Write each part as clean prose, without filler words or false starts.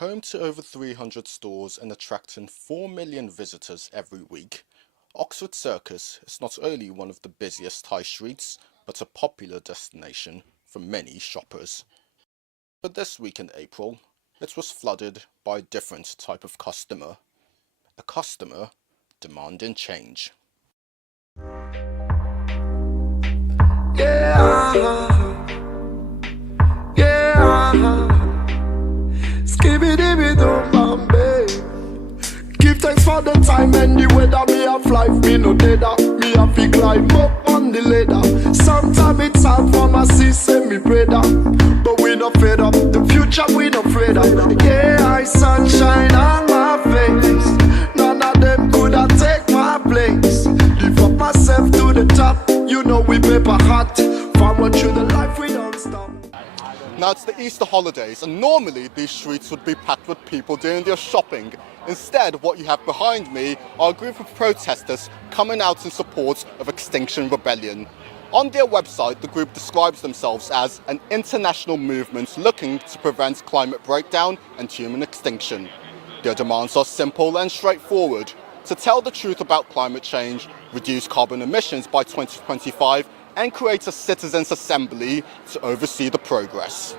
Home to over 300 stores and attracting 4 million visitors every week, Oxford Circus is not only one of the busiest high streets, but a popular destination for many shoppers. But this week in April, it was flooded by a different type of customer. A customer demanding change. Give thanks for the time and the weather. Me have life, me no deader. Me have to climb up on the ladder. Sometimes it's hard for my sister, me brother. But we not fed up, the future we not afraid of. Yeah, I sunshine on my face. None of them could have take my place. Lift up myself to the top. You know we paper hot. Forward through the life we don't stop. Now it's the Easter holidays, and normally these streets would be packed with people doing their shopping. Instead, what you have behind me are a group of protesters coming out in support of Extinction Rebellion. On their website, the group describes themselves as an international movement looking to prevent climate breakdown and human extinction. Their demands are simple and straightforward: to tell the truth about climate change, reduce carbon emissions by 2025, and create a citizens' assembly to oversee the progress.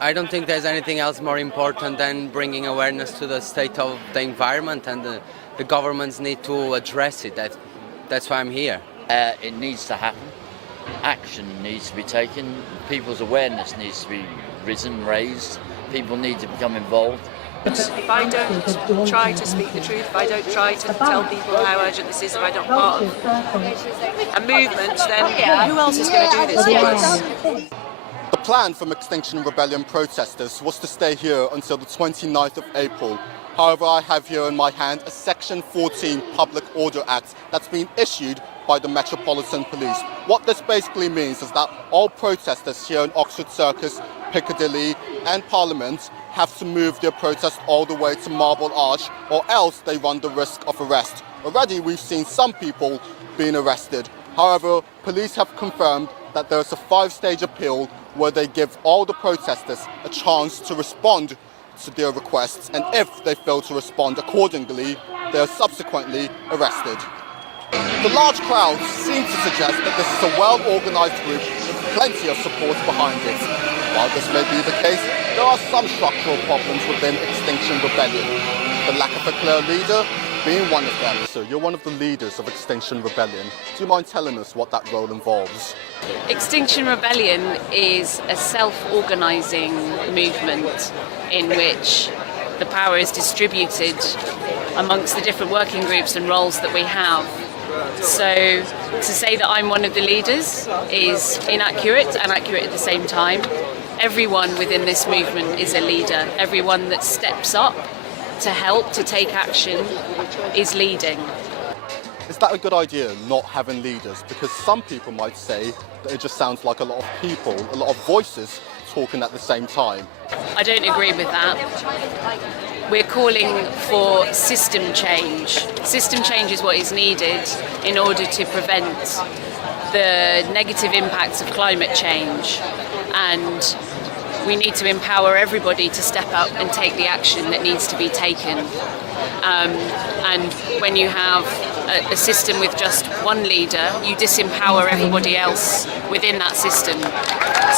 I don't think there's anything else more important than bringing awareness to the state of the environment, and the governments need to address it. That's why I'm here. It needs to happen. Action needs to be taken. People's awareness needs to be raised. People need to become involved. If I don't try to speak the truth, if I don't try to tell people how urgent this is, if I'm not part of a movement, then who else is going to do this for us? The plan from Extinction Rebellion protesters was to stay here until the 29th of April. However, I have here in my hand a Section 14 Public Order Act that's been issued by the Metropolitan Police. What this basically means is that all protesters here in Oxford Circus, Piccadilly and Parliament have to move their protest all the way to Marble Arch, or else they run the risk of arrest. Already we've seen some people being arrested. However, police have confirmed that there's a 5-stage appeal where they give all the protesters a chance to respond to their requests, and if they fail to respond accordingly, they are subsequently arrested. The large crowds seem to suggest that this is a well-organised group with plenty of support behind it. While this may be the case, there are some structural problems within Extinction Rebellion, the lack of a clear leader being one of them. So you're one of the leaders of Extinction Rebellion. Do you mind telling us what that role involves? Extinction Rebellion is a self-organising movement in which the power is distributed amongst the different working groups and roles that we have. So to say that I'm one of the leaders is inaccurate and accurate at the same time. Everyone within this movement is a leader. Everyone that steps up to help, to take action, is leading. Is that a good idea, not having leaders? Because some people might say that it just sounds like a lot of people, a lot of voices talking at the same time. I don't agree with that. We're calling for system change. System change is what is needed in order to prevent the negative impacts of climate change. And we need to empower everybody to step up and take the action that needs to be taken. And when you have a system with just one leader, you disempower everybody else within that system.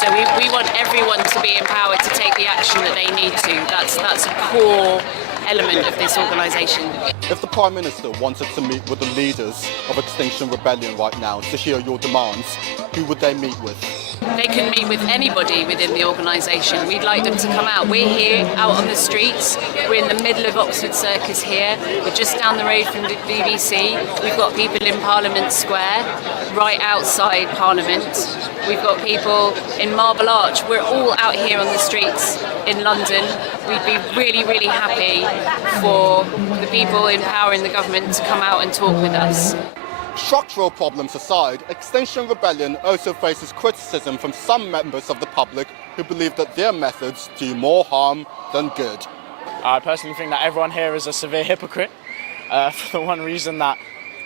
So we want everyone to be empowered to take the action that they need to. That's a core element of this organisation. If the Prime Minister wanted to meet with the leaders of Extinction Rebellion right now to hear your demands, who would they meet with? They can meet with anybody within the organisation. We'd like them to come out. We're here out on the streets. We're in the middle of Oxford Circus here. We're just down the road from the BBC. We've got people in Parliament Square, right outside Parliament. We've got people in Marble Arch. We're all out here on the streets in London. We'd be really, really happy for the people in power in the government to come out and talk with us. Structural problems aside, Extinction Rebellion also faces criticism from some members of the public who believe that their methods do more harm than good. I personally think that everyone here is a severe hypocrite for the one reason that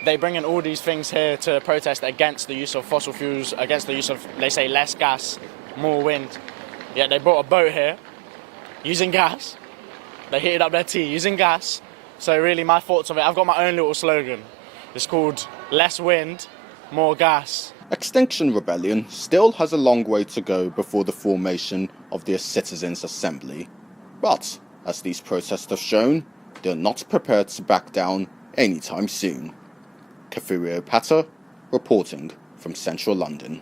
they bring in all these things here to protest against the use of fossil fuels, against the use of, they say, less gas, more wind. Yet they brought a boat here using gas They heated up their tea using gas. So really my thoughts of it, I've got my own little slogan. It's called less wind, more gas. Extinction Rebellion still has a long way to go before the formation of their Citizens' Assembly. But, as these protests have shown, they're not prepared to back down anytime soon. Kafirio Patter, reporting from central London.